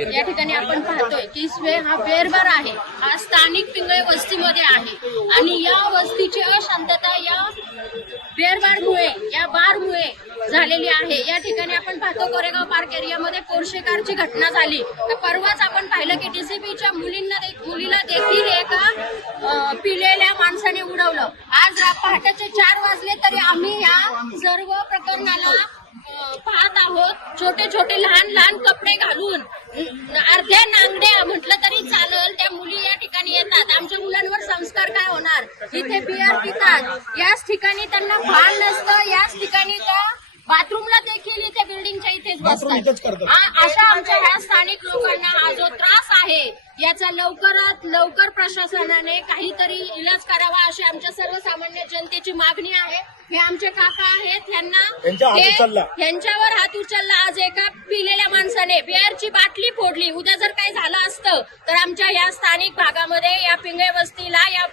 या ठिकाणी आपण पाहतोय की हा बेरबार आहे, हा स्थानिक पिंगळे वस्तीमध्ये आहे आणि या वस्तीची अशांतता या बेरबारमुळे, या बारमुळे झालेली आहे। या ठिकाणी आपण पाहतो कोरेगाव पार्क एरियामध्ये पोर्शे कारची घटना झाली। तर परवाच आपण पाहिलं की डीसीपीच्या मुलीला देखील एका पिलेल्या माणसाने उडवलं। आज पहाटेचे 4 वाजले तरी आम्ही या सर्व प्रकरणाला पाहत आहोत। छोटे छोटे लहान कपडे घालून अर्ध्या नांगड्या म्हटलं तरी चालेल त्या मुली या ठिकाणी येतात। आमच्या मुलांवर संस्कार काय होणार? इथे बियर पितात, याच ठिकाणी त्यांना भान नसतं, याच ठिकाणी त्या बाथरूमला देखील इथे बिल्डिंगच्या इथेच बसतात। अशा आमच्या ह्या स्थानिक लोकांना हा जो त्रास आहे याचा लवकरात लवकर प्रशासनाने काहीतरी इलाज करावा अशी आमच्या सर्वसामान्य जनतेची मागणी आहे। हे आमचे काका आहेत, यांच्यावर हात उचलला। आज एका पिलेल्या माणसाने बिअरची बाटली फोडली। उद्या जर काही झालं असतं तर आमच्या या स्थानिक भागामध्ये या पिंगळे वस्तीला या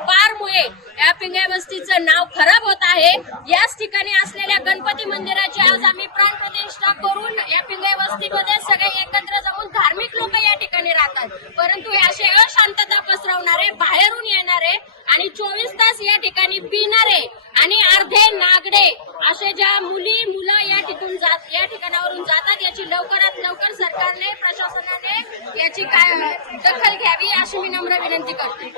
बारमुळे या पिंगळे वस्तीचं नाव खराब होत आहे। याच ठिकाणी असलेल्या गणपती मंदिराची आज आम्ही प्राणप्रतिष्ठा करून या पिंगळे वस्तीमध्ये सगळे एकत्र जमून धार्मिक लोक या ठिकाणी राहतात, परंतु हे असे अशांतता पसरवणारे, बाहेरून येणारे आणि 24 तास या ठिकाणी पिणारे आणि अर्धे नागडे असे ज्या मुलं या ठिकाणावरून जातात, याची लवकरात लवकर सरकारने, प्रशासनाने याची दखल घ्यावी अशी मी नम्र विनंती करते।